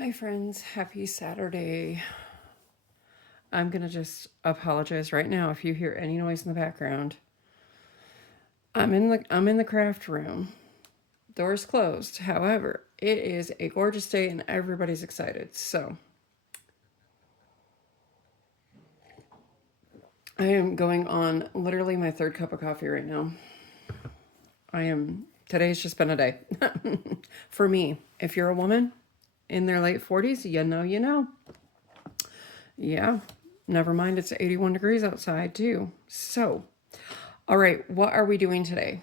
Hi friends, happy Saturday. I'm gonna just apologize right now if you hear any noise in the background. I'm in the craft room. Doors closed. However, it is a gorgeous day and everybody's excited. So I am going on literally my third cup of coffee right now. Today's just been a day. For me. If you're a woman in their late 40s, you know. Yeah. Never mind, it's 81 degrees outside too. So, all right, what are we doing today?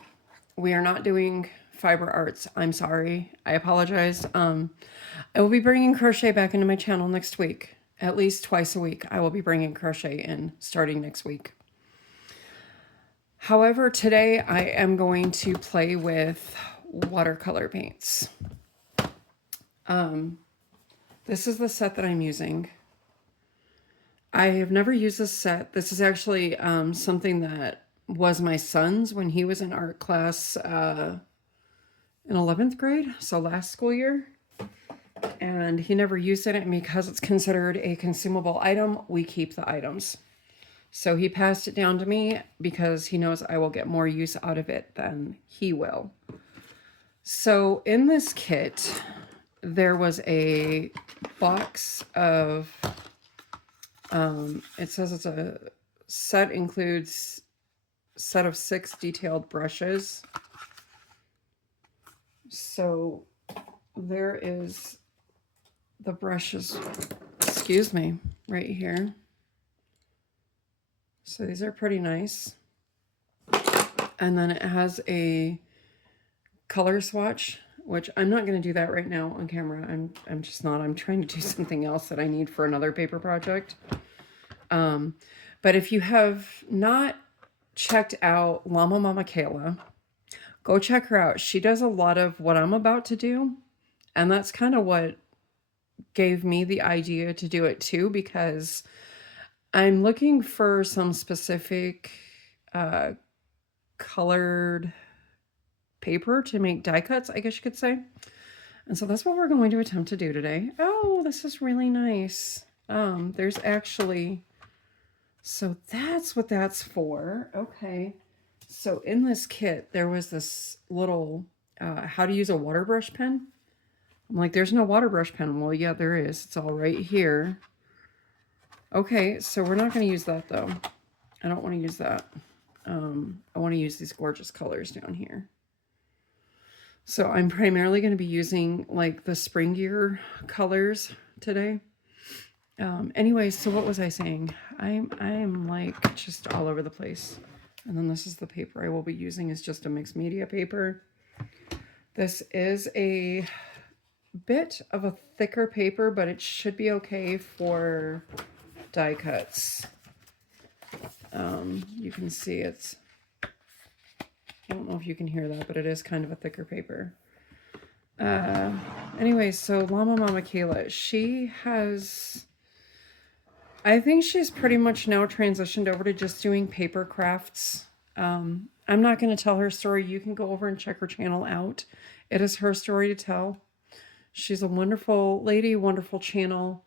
We are not doing fiber arts. I'm sorry. I apologize. I will be bringing crochet back into my channel next week. At least twice a week, I will be bringing crochet in starting next week. However, today I am going to play with watercolor paints. This is the set that I'm using. I have never used this set. This is actually something that was my son's when he was in art class in 11th grade, so last school year. And he never used it, and because it's considered a consumable item, we keep the items. So he passed it down to me because he knows I will get more use out of it than he will. So in this kit, there was a box of, it says it's a set, includes set of 6 detailed brushes. So there is the brushes, excuse me, right here. So these are pretty nice. And then it has a color swatch, which I'm not going to do that right now on camera. I'm just not. I'm trying to do something else that I need for another paper project. But if you have not checked out Llama Mama Kayla, go check her out. She does a lot of what I'm about to do. And that's kind of what gave me the idea to do it too, because I'm looking for some specific colored paper to make die cuts, I guess you could say. And so that's what we're going to attempt to do today. Oh, this is really nice. There's actually, so that's what that's for. Okay. So in this kit, there was this little, how to use a water brush pen. I'm like, there's no water brush pen. Well, yeah, there is. It's all right here. Okay, so we're not going to use that though. I don't want to use that. I want to use these gorgeous colors down here. So I'm primarily going to be using like the spring gear colors today. Anyway, so what was I saying? I'm like just all over the place. And then this is the paper I will be using, is just a mixed media paper. This is a bit of a thicker paper, but it should be okay for die cuts. You can see it's, I don't know if you can hear that, but it is kind of a thicker paper. Anyway, so Llama Mama Kayla, she has, I think she's pretty much now transitioned over to just doing paper crafts. I'm not going to tell her story. You can go over and check her channel out. It is her story to tell. She's a wonderful lady, wonderful channel.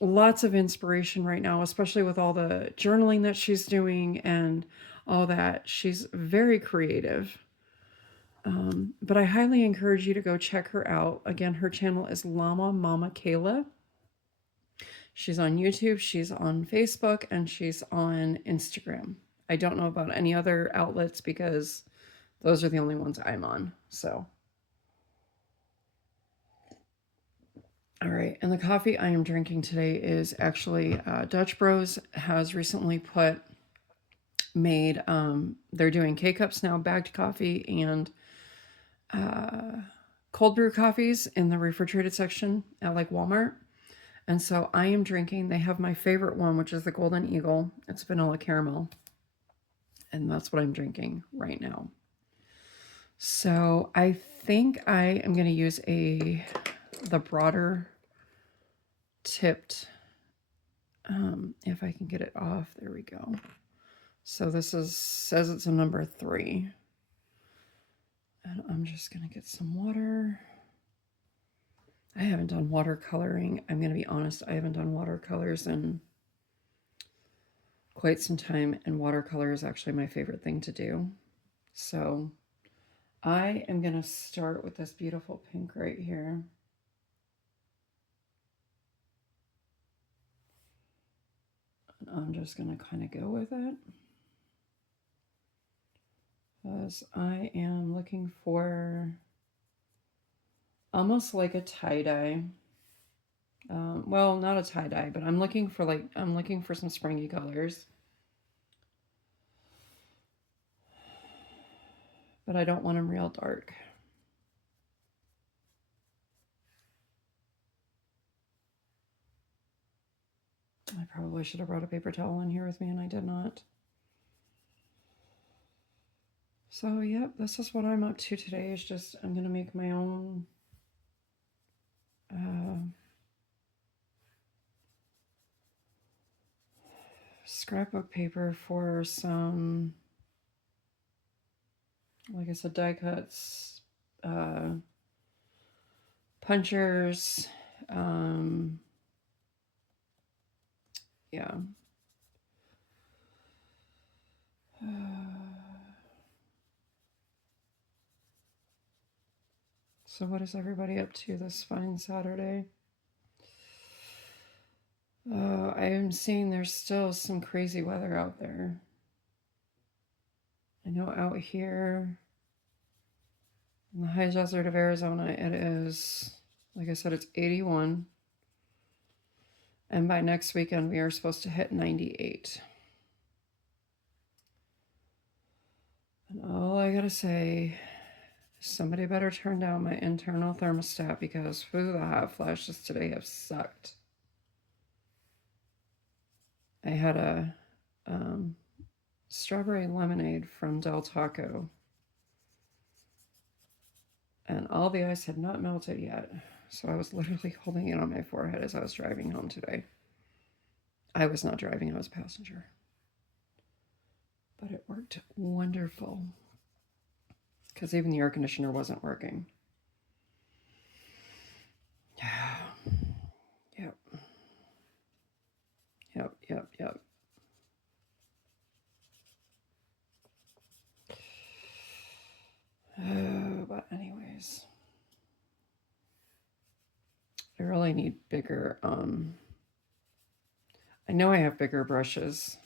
Lots of inspiration right now, especially with all the journaling that she's doing and all that. She's very creative. But I highly encourage you to go check her out. Again, her channel is Llama Mama Kayla. She's on YouTube, she's on Facebook, and she's on Instagram. I don't know about any other outlets because those are the only ones I'm on. So, all right. And the coffee I am drinking today is actually Dutch Bros has recently they're doing K-Cups now, bagged coffee, and cold brew coffees in the refrigerated section at like Walmart. And so I am drinking, they have my favorite one, which is the Golden Eagle. It's vanilla caramel. And that's what I'm drinking right now. So I think I am going to use the broader tipped, if I can get it off. There we go. So this says it's a number 3. And I'm just going to get some water. I haven't done watercoloring. I'm going to be honest, I haven't done watercolors in quite some time, and watercolor is actually my favorite thing to do. So I am going to start with this beautiful pink right here. And I'm just going to kind of go with it, because I am looking for almost like a tie-dye. Well, not a tie-dye, but I'm looking for some springy colors. But I don't want them real dark. I probably should have brought a paper towel in here with me, and I did not. So, yep, this is what I'm up to today. Is just I'm going to make my own scrapbook paper for some, like I said, die cuts, punchers, yeah. So what is everybody up to this fine Saturday? I am seeing there's still some crazy weather out there. I know out here in the high desert of Arizona, it is, like I said, it's 81. And by next weekend, we are supposed to hit 98. And all I gotta say, somebody better turn down my internal thermostat, because whew, the hot flashes today have sucked. I had a strawberry lemonade from Del Taco, and all the ice had not melted yet. So I was literally holding it on my forehead as I was driving home today. I was not driving, I was a passenger. But it worked wonderful, because even the air conditioner wasn't working. Yep. But anyways, I really need bigger, I know I have bigger brushes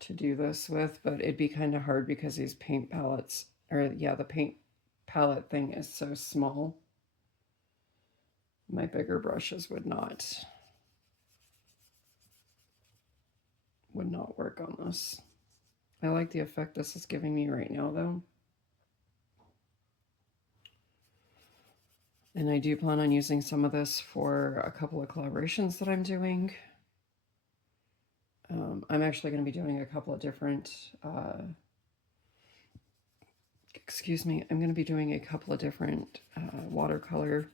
to do this with, but it'd be kind of hard because these paint palettes, or yeah, the paint palette thing is so small. My bigger brushes would not work on this. I like the effect this is giving me right now, though. And I do plan on using some of this for a couple of collaborations that I'm doing. I'm actually going to be doing a couple of different, I'm going to be doing a couple of different watercolor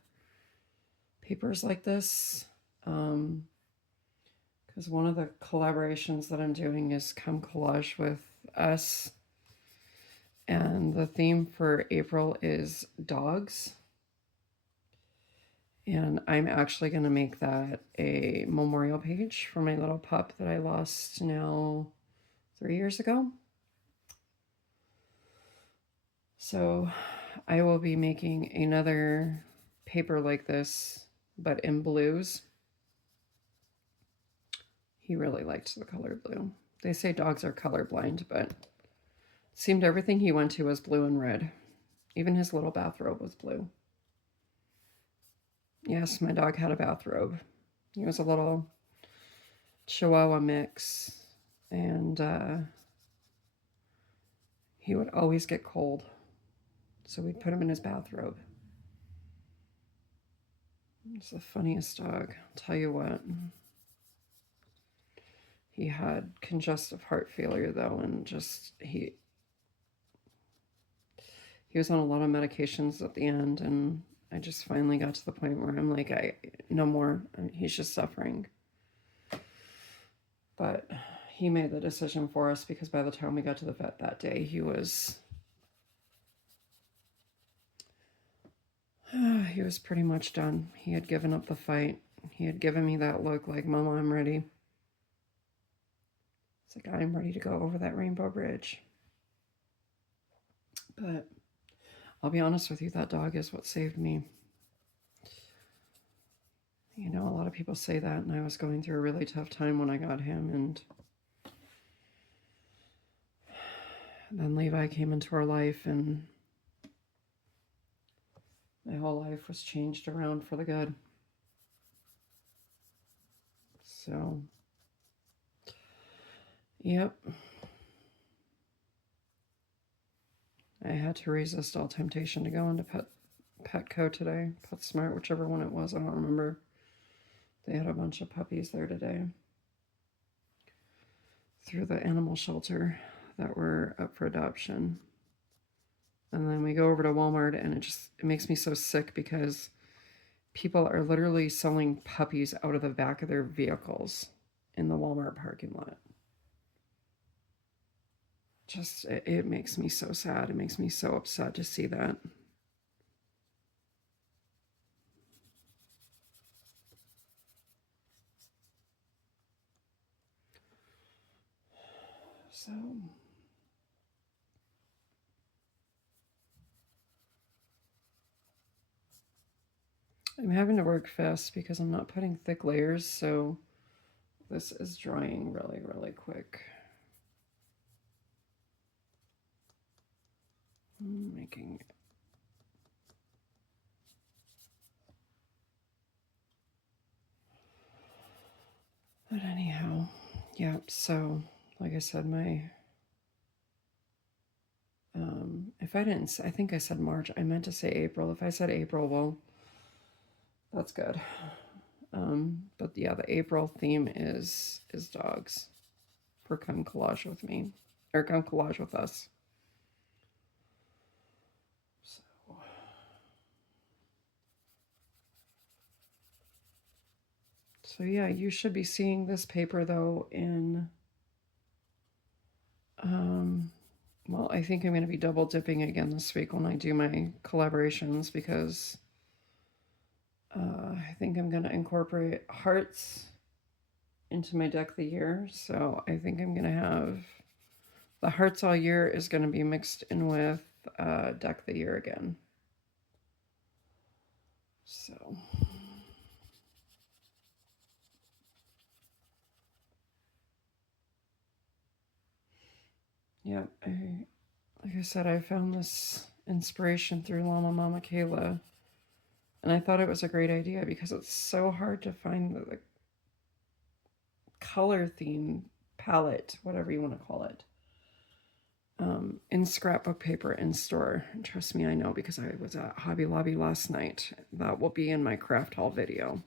papers like this. Because one of the collaborations that I'm doing is Come Collage with Us. And the theme for April is dogs. And I'm actually going to make that a memorial page for my little pup that I lost now 3 years ago. So I will be making another paper like this, but in blues. He really liked the color blue. They say dogs are colorblind, but it seemed everything he went to was blue and red. Even his little bathrobe was blue. Yes, my dog had a bathrobe. He was a little Chihuahua mix, and he would always get cold, so we'd put him in his bathrobe. It's the funniest dog. I'll tell you what. He had congestive heart failure, though, and just he was on a lot of medications at the end, and I just finally got to the point where I'm like, no more. He's just suffering. But he made the decision for us, because by the time we got to the vet that day, he was he was pretty much done. He had given up the fight. He had given me that look like, Mama, I'm ready. It's like, I'm ready to go over that rainbow bridge. But I'll be honest with you, that dog is what saved me. You know, a lot of people say that, and I was going through a really tough time when I got him, and then Levi came into our life, and my whole life was changed around for the good. So, yep. I had to resist all temptation to go into Petco today. PetSmart, whichever one it was, I don't remember. They had a bunch of puppies there today through the animal shelter that were up for adoption. And then we go over to Walmart, and it makes me so sick because people are literally selling puppies out of the back of their vehicles in the Walmart parking lot. It makes me so sad. It makes me so upset to see that. So I'm having to work fast because I'm not putting thick layers, so this is drying really, really quick. I'm making but anyhow, yeah, so like I said, if I didn't, I think I said March, I meant to say April. If I said April, well, that's good. But yeah, the April theme is dogs for Come Collage with me, or Come Collage with us. So yeah, you should be seeing this paper though in, well, I think I'm going to be double dipping again this week when I do my collaborations, because I think I'm going to incorporate hearts into my deck of the year. So I think I'm going to have the hearts all year is going to be mixed in with deck of the year again. So yeah, like I said, I found this inspiration through Llama Mama Kayla, and I thought it was a great idea because it's so hard to find the color theme palette, whatever you want to call it, in scrapbook paper in store. And trust me, I know, because I was at Hobby Lobby last night. That will be in my craft haul video.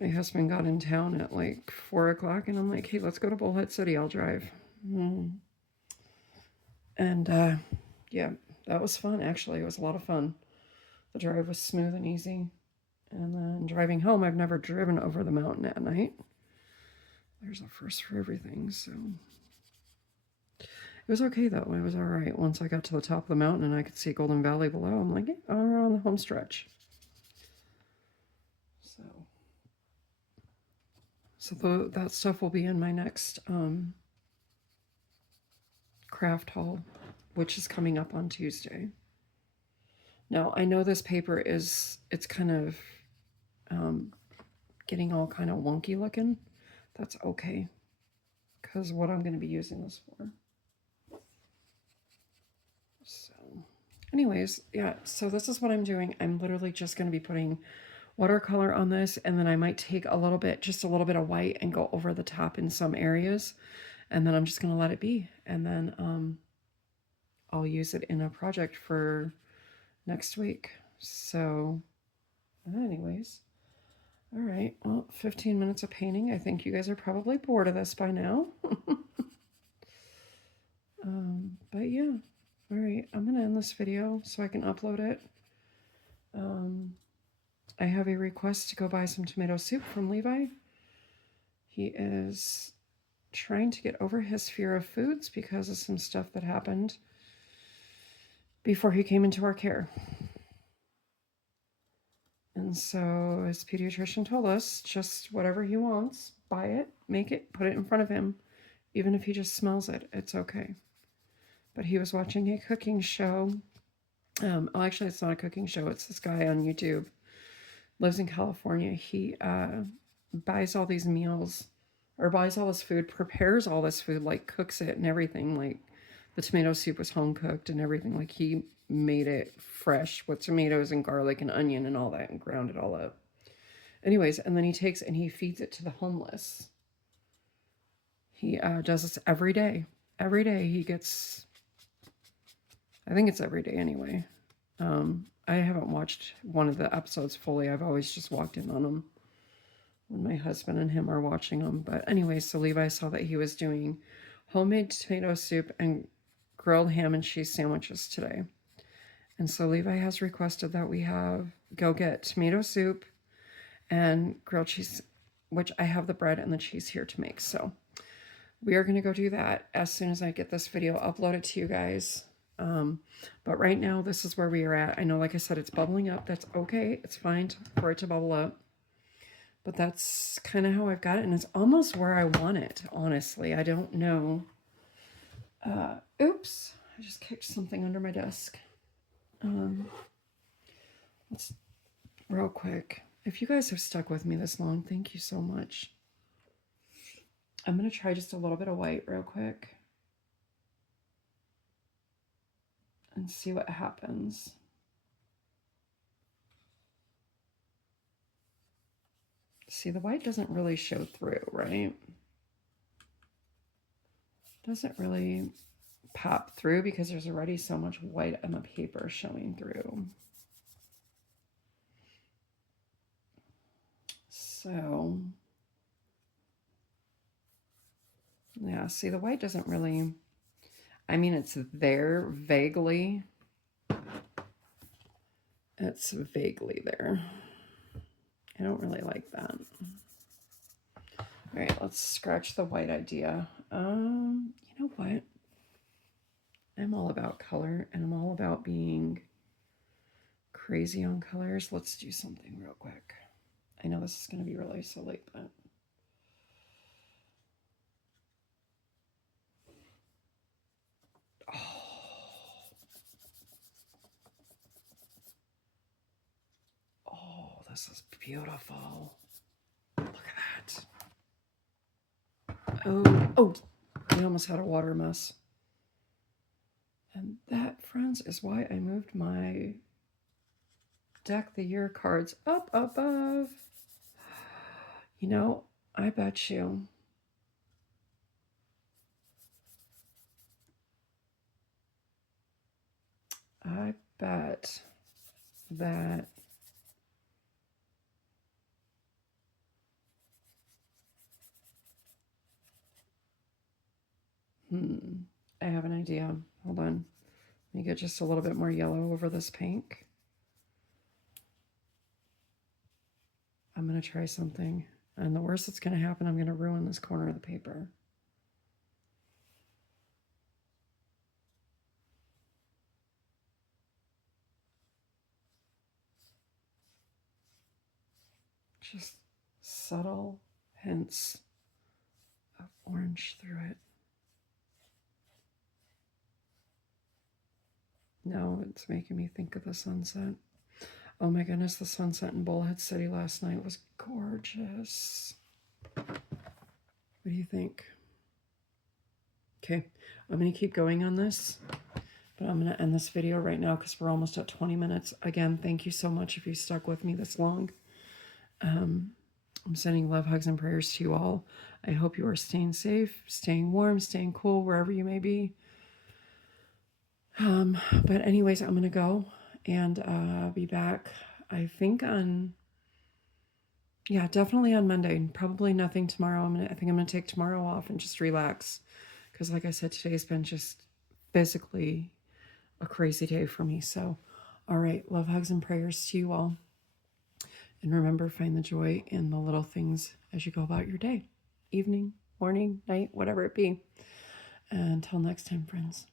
My husband got in town at like 4 o'clock, and I'm like, hey, let's go to Bullhead City. I'll drive. And yeah, that was fun, actually. It was a lot of fun. The drive was smooth and easy. And then driving home, I've never driven over the mountain at night. There's a first for everything, so. It was okay, though. It was all right. Once I got to the top of the mountain and I could see Golden Valley below, I'm like, yeah, we're on the home stretch. So that stuff will be in my next craft haul, which is coming up on Tuesday. Now, I know this paper it's kind of getting all kind of wonky looking. That's okay, because what I'm going to be using this for. So anyways, yeah, so this is what I'm doing. I'm literally just going to be putting watercolor on this, and then I might take just a little bit of white and go over the top in some areas, and then I'm just going to let it be, and then I'll use it in a project for next week. So anyways, all right, well, 15 minutes of painting. I think you guys are probably bored of this by now. But yeah, all right, I'm gonna end this video so I can upload it. I have a request to go buy some tomato soup from Levi. He is trying to get over his fear of foods because of some stuff that happened before he came into our care. And so his pediatrician told us just whatever he wants, buy it, make it, put it in front of him. Even if he just smells it, it's okay. But he was watching a cooking show. Actually, it's not a cooking show. It's this guy on YouTube. Lives in California. He buys all these meals or buys all this food, prepares all this food, like cooks it and everything. Like the tomato soup was home cooked and everything. Like he made it fresh with tomatoes and garlic and onion and all that and ground it all up. Anyways, and then he takes and he feeds it to the homeless. He does this every day. Every day he gets, I think it's every day anyway. I haven't watched one of the episodes fully. I've always just walked in on them when my husband and him are watching them. But anyway, so Levi saw that he was doing homemade tomato soup and grilled ham and cheese sandwiches today. And so Levi has requested that we go get tomato soup and grilled cheese, which I have the bread and the cheese here to make. So we are going to go do that as soon as I get this video uploaded to you guys. But right now, this is where we are at. I know, like I said, it's bubbling up. That's okay. It's fine for it to bubble up. But that's kind of how I've got it. And it's almost where I want it, honestly. I don't know. Oops. I just kicked something under my desk. Let's, real quick. If you guys have stuck with me this long, thank you so much. I'm going to try just a little bit of white real quick. And see what happens. See, the white doesn't really show through, right? Doesn't really pop through because there's already so much white on the paper showing through. So, yeah, see, the white doesn't really, I mean, it's there vaguely. It's vaguely there. I don't really like that. All right, let's scratch the white idea. You know what? I'm all about color and I'm all about being crazy on colors. Let's do something real quick. I know this is going to be really silly, but oh, this is beautiful. Look at that. Oh, we almost had a water mess. And that, friends, is why I moved my Deck the Year cards up above. You know, I bet you. I bet that I have an idea. Hold on. Let me get just a little bit more yellow over this pink. I'm going to try something. And the worst that's going to happen, I'm going to ruin this corner of the paper. Just subtle hints of orange through it. No, it's making me think of the sunset. Oh my goodness, the sunset in Bullhead City last night was gorgeous. What do you think? Okay, I'm going to keep going on this, but I'm going to end this video right now because we're almost at 20 minutes. Again, thank you so much if you stuck with me this long. I'm sending love, hugs, and prayers to you all. I hope you are staying safe, staying warm, staying cool, wherever you may be. But anyways, I'm going to go and be back, I think on, yeah, definitely on Monday. Probably nothing tomorrow. I think I'm going to take tomorrow off and just relax. Because like I said, today's been just physically a crazy day for me. So, all right, love, hugs, and prayers to you all. And remember, find the joy in the little things as you go about your day. Evening, morning, night, whatever it be. And until next time, friends.